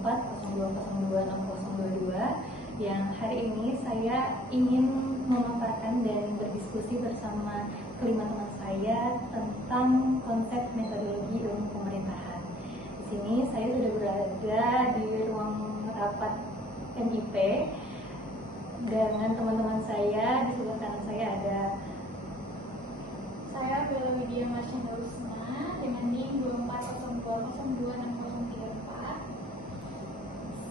0240202622 yang hari ini saya ingin memaparkan dan berdiskusi bersama kelima teman saya tentang konsep metodologi ilmu pemerintahan. Di sini saya sudah berada di ruang rapat MIP dengan teman-teman saya. Di sebelah kanan saya ada saya Bella Widya Marsyanda Usna dengan NIM 2402026034.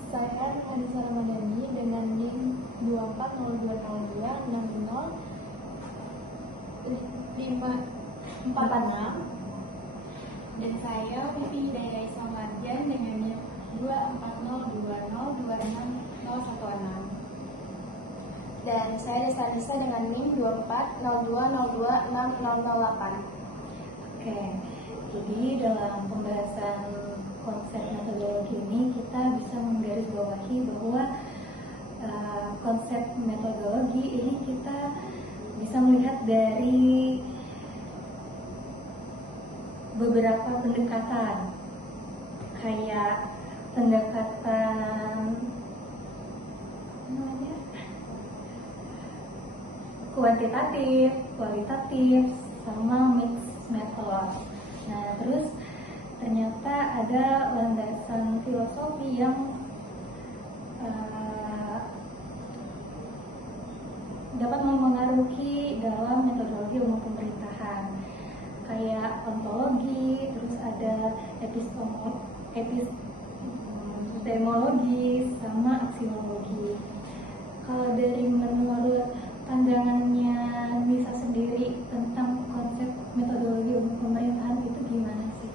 Saya Anissa Ramadhani dengan NIM 2402026046. Dan saya Vivi Hidayah Ismamarjan dengan NIM 2402026016. Dan saya Desta Anissa dengan NIM 2402026008. Oke, jadi dalam pembahasan konsep metodologi ini kita bisa menggarisbawahi bahwa konsep metodologi ini kita bisa melihat dari beberapa pendekatan, kayak pendekatan kuantitatif, kualitatif, sama mixed method. Nah, terus ternyata ada landasan filosofi yang dapat mempengaruhi dalam metodologi ilmu pemerintahan, kayak ontologi, terus ada epistemologi, sama aksiologi. Kalau dari menurut pandangannya Nisa sendiri tentang konsep metodologi ilmu pemerintahan itu gimana sih?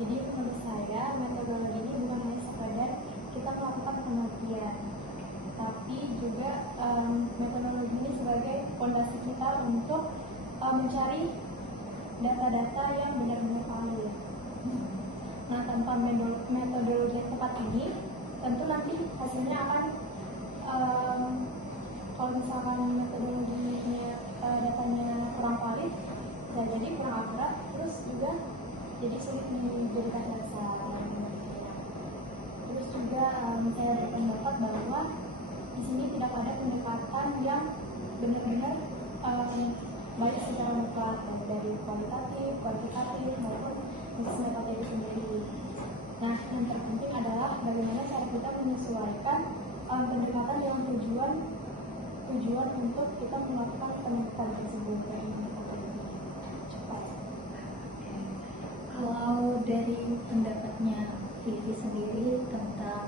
Jadi menurut saya metodologi ini bukan hanya sekadar kita melakukan penelitian, tapi juga metodologi ini sebagai fondasi kita untuk mencari data-data yang benar-benar valid. Nah, tanpa metodologi yang tepat ini, tentu nanti hasilnya akan kalau misalkan metodologinya datanya kurang valid, bisa jadi kurang akurat, terus juga jadi sulit dijadikan dasar. Terus juga saya berpendapat bahwa di sini tidak ada pendekatan yang benar-benar baik secara mutlak, dari kualitatif, kuantitatif maupun mixed method itu sendiri. Nah, yang terpenting adalah bagaimana cara kita menyesuaikan pendekatan dengan tujuan untuk kita melakukan pendekatan tersebut. Kalau dari pendapatnya Vivi sendiri tentang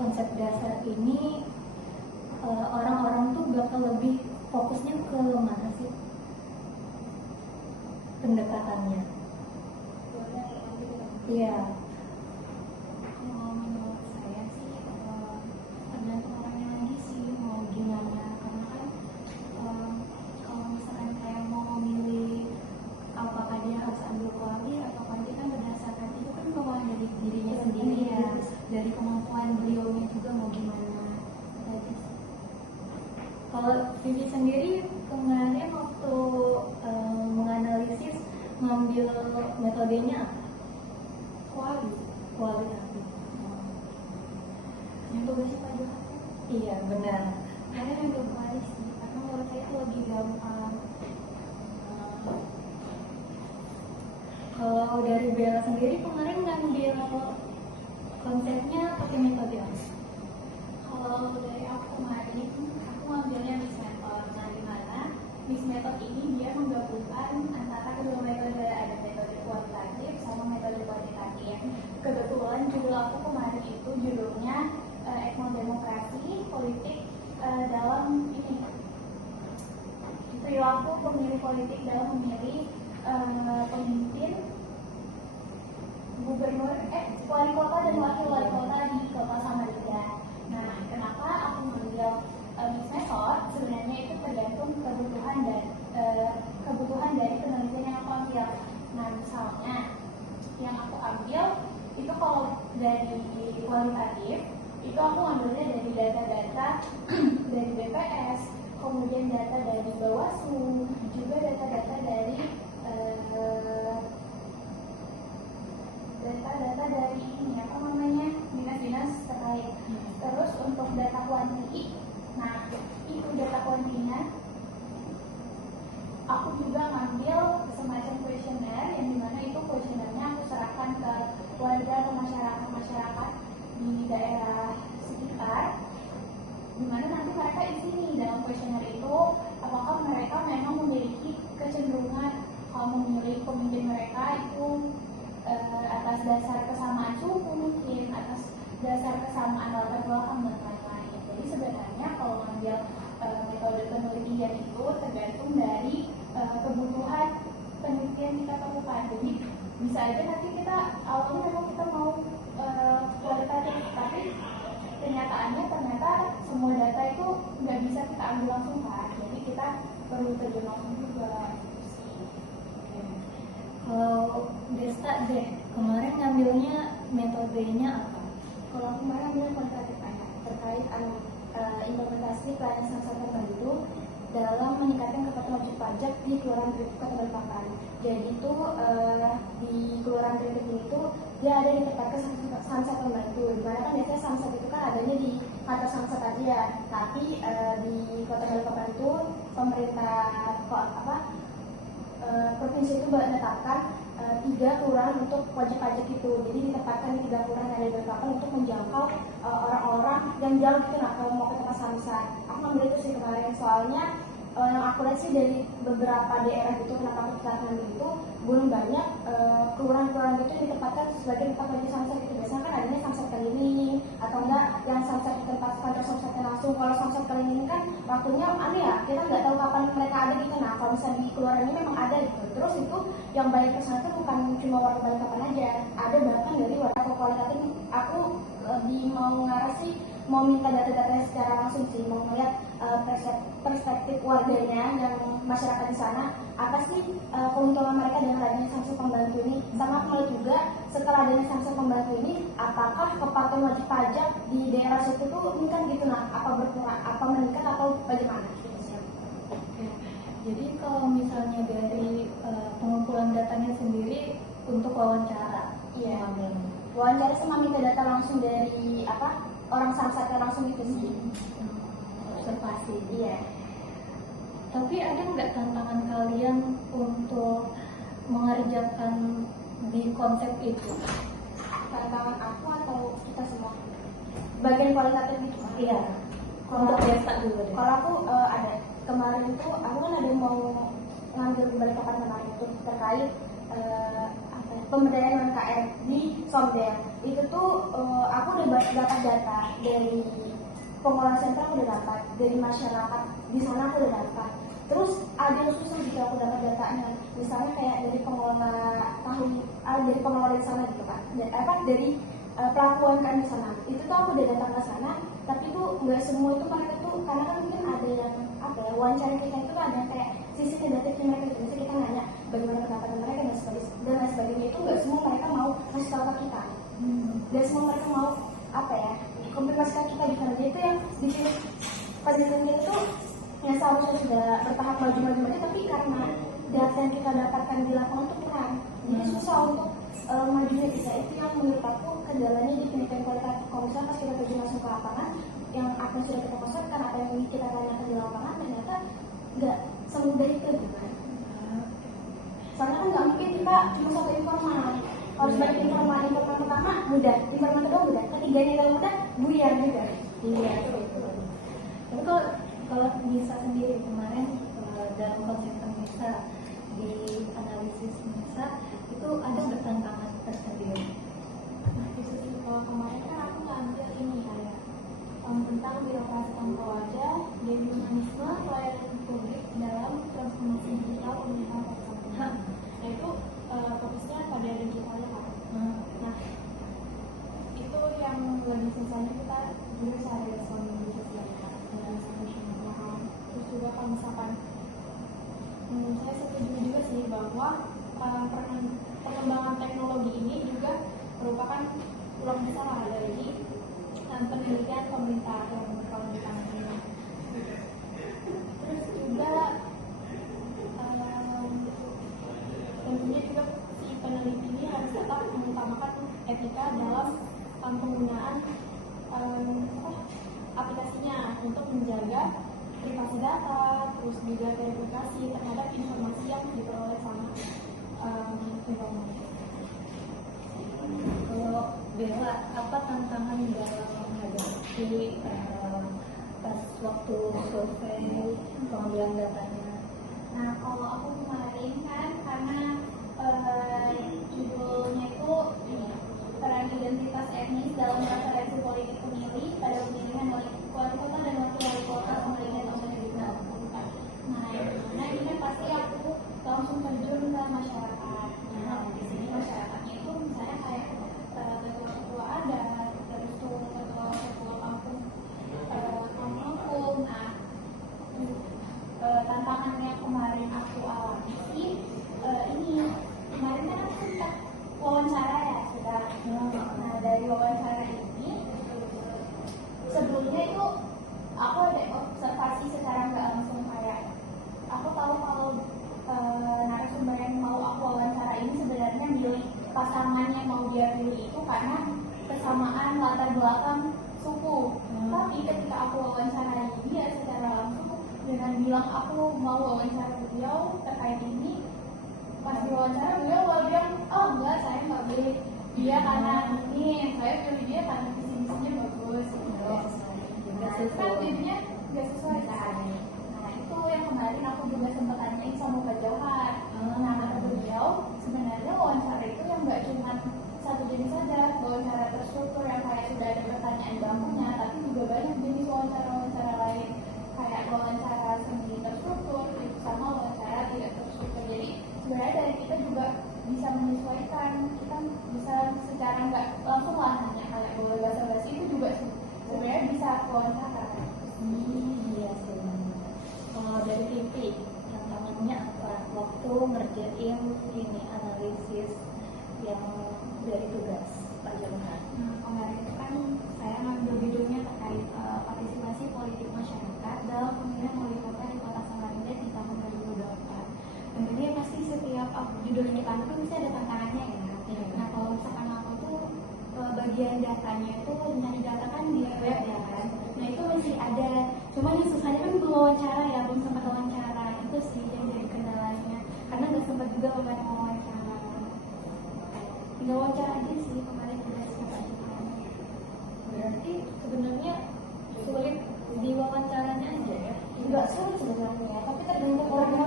konsep dasar ini, orang-orang tuh bakal lebih fokusnya ke mana sih pendekatannya? Iya. Menurut saya sih tergantung orangnya lagi sih mau gimana, karena kan kalau misalkan kayak mau memilih apakah dia harus ambil kuali atau kuanti kan berdasarkan itu kan bahwa dari dirinya sendiri ya, dari kemampuan beliaunya juga mau gimana. Kalau Vivi sendiri kemarin waktu menganalisis ngambil metodenya apa? Kualitatif. Yang tugasnya Pak Johan. Iya, benar. Ada yang kuali sih, karena menurut saya itu lebih gampang. Kalau dari Bella sendiri kemarin ngambil konsepnya pakai metode apa? Kalau dari aku kemarin, aku ngambilnya mixed method. Nah, di mana mixed method ini dia menggabungkan antara kedua metode, ada metode kualitatif sama metode kuantitatif. Kebetulan judul aku kemarin itu judulnya etnodemokrasi politik dalam ini. Perilaku pemilih politik dalam memilih pemimpin, gubernur, wali kota dan wakil wali kota di kota Samarinda. Nah, kenapa aku mengambil mixed method? Sebenarnya itu tergantung kebutuhan dari penelitian yang aku ambil. Nah, misalnya yang aku ambil itu kalau dari kualitatif itu aku ambilnya dari data-data dari BPS, kemudian data dari Bawaslu, juga data-data dari data-data dari ini apa namanya dinas-dinas terkait. Terus untuk data kuanti, nah itu data kuantinya aku juga ngambil semacam kuesioner yang dimana itu kuesionernya aku serahkan ke warga atau masyarakat di daerah sekitar, dimana nanti mereka isi nih dalam kuesioner itu apakah mereka memang memiliki kecenderungan memilih pemimpin mereka itu atas dasar kesamaan suku mungkin, atas dasar kesamaan latar belakang dan lain-lain. Jadi sebenarnya kalau ngambil metode penelitian itu tergantung dari kebutuhan penelitian kita lakukan. Jadi bisa aja nanti kita awalnya memang kita mau kualitatif, tapi kenyataannya ternyata semua data itu nggak bisa kita ambil langsung kan. Jadi kita perlu terjun langsung juga. Kalau Desta deh, kemarin ngambilnya metodenya apa? Kalau kemarin ambil kuantitatif terkait implementasi pelayanan samsat terbantu dalam meningkatkan kepatuhan wajib pajak di Kelurahan Kritik Kota Balikpapan. Jadi itu di Kelurahan Kritik ini tuh dia ada ditempatkan samsat terbantu. Dimana kan biasanya samsat itu kan adanya di kantor samsat aja, tapi di Kota Balikpapan itu pemerintah provinsi itu menetapkan 3 kelurahan untuk wajib pajak itu. Jadi ditempatkan di 3 kelurahan yang ada di Balikpapan untuk menjangkau orang-orang yang jauh gitu. Nah kalau mau ke tempat samsat, aku ngambil itu sih kemarin, soalnya yang aku lihat sih dari beberapa daerah gitu, kenapa aku bisa ngambil itu belum banyak kelurahan-kelurahan itu ditempatkan sebagai tempat wajib samsat itu. Biasanya kan adanya samsat keliling atau enggak yang samsat di tempat kantor samsatnya langsung. Kalau samsat keliling kan waktunya aneh ya, kita nggak tahu kapan mereka ada gitu. Nah kalau misalnya di kelurahan ini memang ada gitu. Terus itu yang banyak kesana tuh bukan cuma warga Balikpapan aja, ada bahkan dari warga kualitatif. Aku mau ngarah sih, mau minta data-datanya secara langsung sih, mau melihat perspektif warganya yang masyarakat di sana, apa sih keuntungan mereka dengan adanya samsat pembantu ini. Sama mau juga setelah adanya samsat pembantu ini, apakah kepatuhan wajib pajak di daerah situ tuh meningkat gitu. Nah apa berkurang, apa meningkat atau bagaimana? Oke. Jadi kalau misalnya dari pengumpulan datanya sendiri untuk wawancara, Iya, wawancara sama minta data langsung dari orang samsatnya langsung gitu sih. observasi. Iya. Tapi ada nggak tantangan kalian untuk mengerjakan di konsep itu? Tantangan aku atau kita semua? Bagian kualitatif gitu. Iya. Untuk Desta dulu deh. Kalau aku ada kemarin itu aku kan ada mau ngambil Balikpapan kemarin itu terkait pemberdayaan UMKM di Somdel. Itu tuh aku udah dapat data dari pengelola sentra, aku udah dapat dari masyarakat di sana, aku udah dapat. Terus ada yang susah jika aku dapat datanya, misalnya kayak dari pengelola dari pengelola di sana gitu kan, dari pelaku UMKM di sana. Itu tuh aku udah datang ke sana, tapi tuh nggak semua itu mereka tuh, karena kan mungkin ada yang wawancara kita itu ada yang kayak sisi negatifnya mereka itu. Misalnya kita nanya bagaimana pendapatan mereka dan lain sebagainya, itu nggak semua mereka mau ngasih tahu ke kita. Dan semua mereka mau komplikasi kita di sana. Jadi itu yang di sini penelitian kita tuh yang seharusnya sudah bertahap maju-maju aja, tapi karena data yang kita dapatkan di lapangan itu kurang, jadi susah untuk majunya bisa. Itu yang menurut aku kendalanya di penelitian kualitatif. Kalau misalnya pas kita terjun langsung ke lapangan, yang apa yang sudah kita konsepkan, apa yang kita tanyakan di lapangan, ternyata nggak semudah itu gitu kan. Soalnya kan nggak mungkin kita cuma satu informan, harus banyak informan pertama mudah, informan kedua mudah, ketiganya kalau mudah buyar juga. Iya. Tapi kalau bisa sendiri kemarin dalam konsep Nisa di analisis Nisa itu ada nggak tantangan tersendiri? Nah, khususnya kalau kemarin kan aku ngambil ini kayak tentang birokrasi tanpa wajah dan mekanisme pelayanan publik dalam transformasi digital pemerintahan kota. Nah itu fokusnya pada digitalnya kan. Nah itu yang lebih susahnya kita juga cari respon di sosial media. Terus juga kalau misalkan saya setuju juga sih bahwa perkembangan teknologi ini juga merupakan peluang besar dari penelitian pemerintah yang kalau di tanah ini. Terus juga tentunya juga si peneliti ini harus tetap mengutamakan kita dalam penggunaan aplikasinya untuk menjaga privasi data, terus juga verifikasi terhadap informasi yang diperoleh sama informasi. Kalau Bella, apa tantangan dalam menghadapi pas waktu survei pengambilan datanya? Nah, kalau aku kemarin kan karena judulnya itu peran identitas etnis dalam preferensi politik pemilih pada pemilihan wali kota dan wakil wali kota pemilihan tahun 2024. Nah, ini kan pasti aku langsung terjun ke masyarakat. Nah, di sini masyarakatnya itu misalnya kayak ketua-ketua adat, terus tuh ketua kampung, kampung. Nah, tantangannya kemarin aku alami sih ini kemarin kan aku sudah wawancara ya sudah. Nah, dari wawancara ini sebelumnya itu aku ada observasi secara nggak langsung kayak aku tahu kalau narasumber yang mau aku wawancara ini sebenarnya milih pasangan yang mau dia pilih itu karena kesamaan latar belakang suku. Tapi ketika aku wawancarai dia secara langsung dengan bilang aku mau wawancara beliau terkait ini, pas diwawancara beliau malah bilang, oh enggak, saya nggak pilih dia karena ini, saya pilih dia karena visi-misinya bagus gitu. Kan jadinya nggak sesuai kan. Nah itu yang kemarin aku juga sempat tanyain sama Pak Johar. Nah kata beliau sebenarnya wawancara itu yang nggak cuma satu jenis saja, wawancara terstruktur yang kayak sudah ada pertanyaan bangunnya, tapi juga banyak jenis wawancara-wawancara lain kayak wawancara semi terstruktur sama wawancara tidak terstruktur. Jadi sebenarnya dari kita juga bisa menyesuaikan, kita bisa secara nggak langsung lah hanya kayak bawa basa-basi itu juga sebenarnya bisa wawancara. Iya sih. Kalau dari TV, tantangannya apa? Waktu ngerjain ini analisis yang dari tugas Pak Johar. Kemarin itu kan saya ngambil judulnya terkait partisipasi politik masyarakat dalam pemilihan wali kota di Kota Samarinda di tahun 2024. Tentunya pasti setiap judul yang kita ambil pasti ada tantangannya ya. Nah kalau misalkan aku tuh bagian datanya itu nyari data kan di web ya kan. Nah itu masih ada, cuman yang susahnya kan belum wawancara ya, belum sempat wawancara. Itu sih yang jadi kendalanya karena nggak sempat juga kemarin wawancara. Tinggal wawancara aja sih kemarin udah sempat. Berarti sebenarnya sulit di wawancaranya aja ya? Enggak sulit sebenarnya, tapi tergantung orangnya.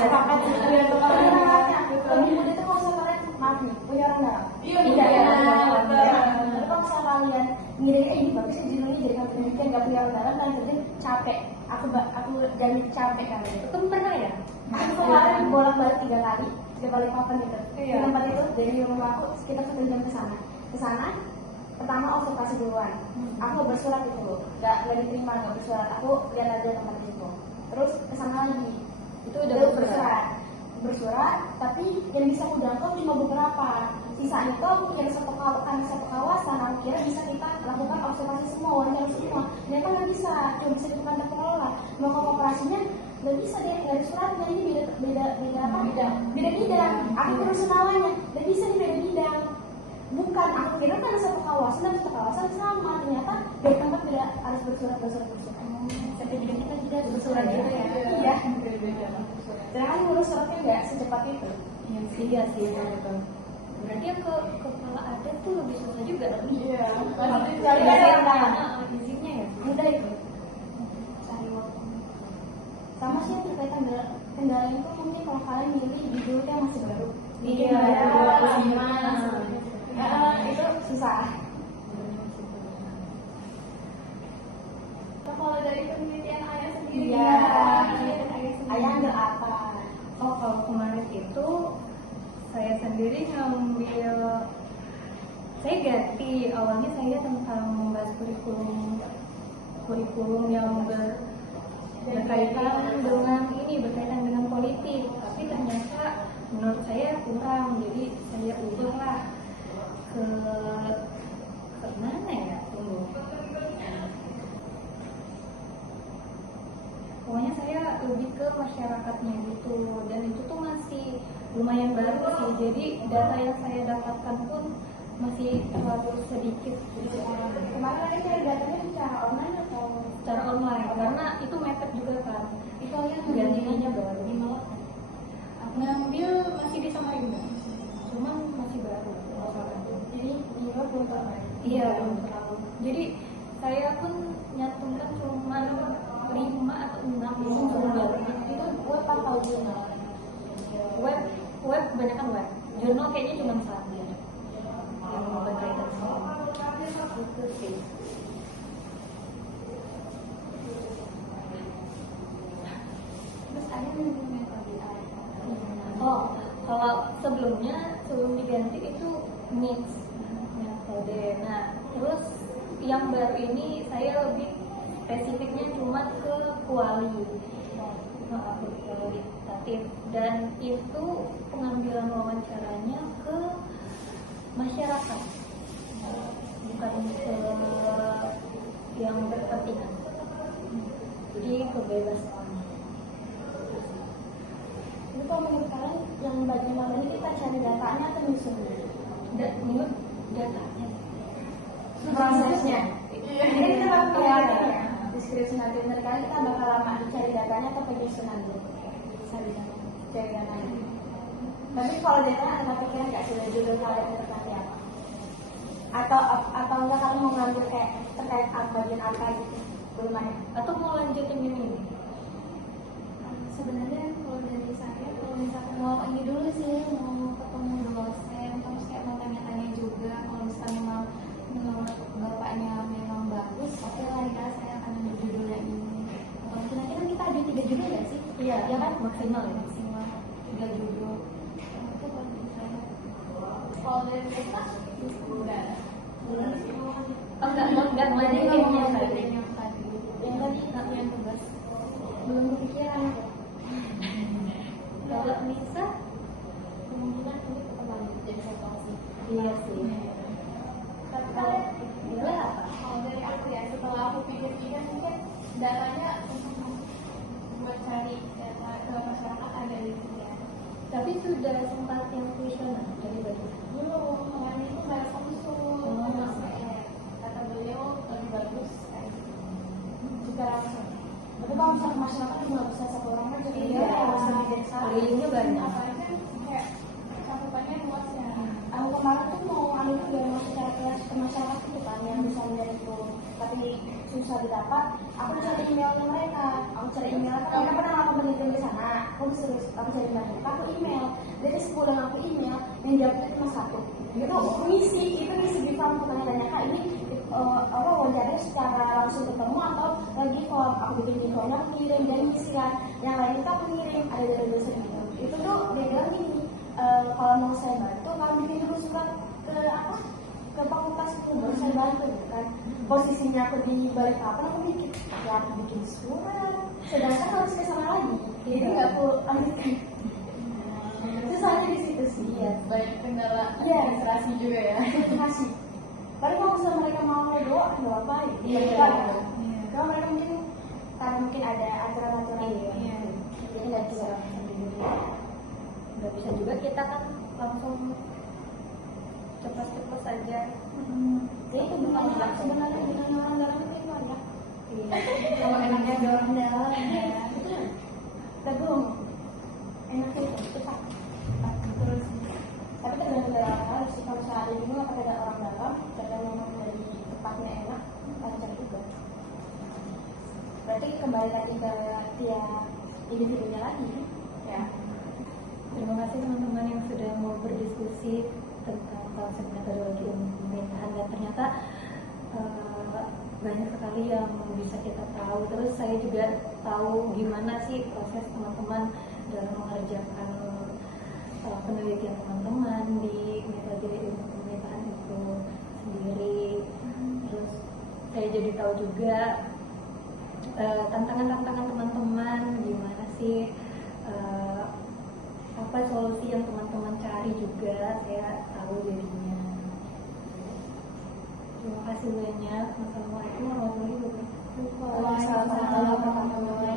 Sepakat sih, tergantung orangnya. Lebih mudah itu kalau kalian maaf nih, punya orang dalam. Iya, Tapi kalau misalnya kalian ngirim ini bagus sih judulnya jadi kalian pendidikan nggak punya orang dalam, kalian kerja capek. Aku jadi capek kan. Itu pernah ya? Aku kemarin bolak-balik 3 kali, 3 kali papan gitu. Di tempat itu dari rumah aku sekitar 1 jam ke sana. Ke sana pertama observasi duluan. Aku nggak bersurat itu, nggak diterima, nggak bersurat. Aku lihat aja tempat itu. Terus kesana lagi, Itu udah bersurat, tapi yang bisa aku jangkau cuma beberapa. Sisanya itu aku kira satu kawasan, aku kira bisa kita lakukan observasi semua, wawancara semua. Ternyata nggak bisa, cuma bisa di kantor pengelola. Mau ke operasinya nggak bisa deh, nggak ada suratnya, ini beda bidang. Aku terus namanya, nggak bisa di beda bidang. Bukan, aku kira kan satu kawasan dan satu kawasan sama, ternyata dari tempat tidak harus bersurat. Sampai juga kita tidak bersurat gitu ya? Iya. Jangan ngurus suratnya nggak secepat itu. Iya sih, betul. Berarti yang ke kepala adat tuh lebih susah juga kan? Iya. Izinnya ya? Mudah itu. Cari waktu. Sama sih yang terkait kendala itu mungkin kalau kalian milih judulnya masih baru. Iya. Itu susah. Kalau dari penelitian ayah sendiri, Iya. Ayah ambil apa? Oh, kalau kemarin itu saya sendiri ngambil, saya ganti. Awalnya saya tentang membahas kurikulum yang berkaitan dengan politik, tapi ternyata menurut saya kurang, jadi saya ubahlah ke mana ya? Pokoknya saya lebih ke masyarakatnya gitu, dan itu tuh masih lumayan baru sih. Jadi data yang saya dapatkan pun masih terlalu sedikit orang. Kemarin ada cari datanya secara online atau Secara online karena itu mepet juga kan. itu yang Gantinya baru. di Malang? Ngambil masih di Samarinda. Cuman masih baru. Jadi di luar belum pernah. Iya, belum terlalu. Jadi saya pun nyantumkan cuma 5 atau 6 sumber. Itu web atau jurnal? Web kebanyakan web. Jurnal kayaknya cuma 1 yang berkaitan sama itu sih. Terus ada yang tadi Oh, kalau sebelum diganti itu mix metode. Nah, terus yang baru ini saya lebih spesifiknya cuma ke kualitatif, dan itu pengambilan wawancaranya ke masyarakat, bukan ke yang berkepentingan. Jadi kebebasan. Itu kalau menurut kalian yang bagian mana ini kita cari datanya atau nyusunnya? Menurut datanya. Prosesnya. Ini kita bakal Iya. deskripsi nanti menurut kalian kita bakal lama cari datanya atau penyusunan dulu? Cari datanya. Tapi kalau datanya ada pikiran nggak sih judul kalian untuk nanti apa? Atau enggak kamu mau ngambil kayak terkait bagian apa gitu? Belum ada. Atau mau lanjutin ini? Sebenarnya kalau dari saya, kalau misalkan mau ini dulu sih, mau ketemu dosen, terus kayak mau tanya-tanya juga, kalau misalnya mau menurut bapaknya memang bagus, oke lah ya saya akan ambil judul yang ini. Kalau kira-kira kita ada 3 judul nggak sih? Iya, Ya kan? maksimal ya. Maksimal 3 judul. Itu kalau misalnya. Kalau dari kita, enggak. Oh, enggak lanjutin yang tadi. Yang tadi yang tugas belum kepikiran aku. Kalau Nisa, Kemungkinan ini pertemuan jadi situasi. iya sih. Tapi kalian Bila apa? kalau dari aku ya, setelah aku pikir-pikir mungkin datanya buat cari data ke masyarakat ada di sini ya. Tapi sudah sempat yang kuesioner dari bagi. Belum, kemarin itu nggak langsung kata beliau lebih bagus kayak juga langsung. Tapi kalau misalnya masyarakat cuma bisa 1 orang aja, Iya, sama desa. kelilinnya banyak. Apalagi kan kayak cakupannya luas ya. Aku kemarin tuh mau ambil biar masuk cara kelas ke masyarakat itu kan yang misalnya itu, tapi susah didapat. Aku cari emailnya mereka, aku cari email mereka pernah aku penelitian di sana. Aku cari mereka, aku email. Dari 10 yang aku email, yang jawabnya cuma 1. Itu ngisi di form tanya-tanya kak ini wawancara secara langsung ketemu atau lagi form aku bikin di form aku kirim dan ngisi kan. Yang lain itu aku ngirim ada dari dosen gitu. Itu tuh dia bilang gini. Kalau mau saya bantu, kalau bikin dulu surat ke fakultas itu baru saya bantu kan. Posisinya aku di balik papan aku bikin surat, sedangkan harus ke sana lagi, jadi nggak aku lanjutkan. Itu soalnya di situ sih ya. Banyak kendala Iya. administrasi juga ya. Terima kasih. Tapi kalau misalnya mereka mau doa, nggak apa-apa. Iya. Kalau mereka mungkin karena mungkin ada aturan-aturan. Iya. Jadi nggak bisa. Nggak bisa juga kita kan langsung ceplos-ceplos aja. Jadi itu bukan sebenarnya bukan orang dalam itu ada. Iya. Kalau enaknya ada orang dalam ya. Tegung. Enaknya itu cepat. Terus. Tapi tergantung dari orang sih. Kalau misalnya ada juga nggak ada orang dalam, dan memang dari tempatnya enak, lancar juga. Berarti kembali lagi ke tiap individunya lagi, ya. Terima kasih teman-teman yang sudah mau berdiskusi tentang konsep metodologi ilmu pemerintahan, dan ternyata banyak sekali yang bisa kita tahu. Terus saya juga tahu gimana sih proses teman-teman dalam mengerjakan penelitian teman-teman di metode ilmu pemerintahan itu sendiri. Terus saya jadi tahu juga tantangan-tantangan teman-teman, gimana sih apa solusi yang teman-teman cari juga saya tahu jadinya. Terima kasih banyak. Wassalamualaikum warahmatullahi wabarakatuh. Waalaikumsalam warahmatullahi wabarakatuh.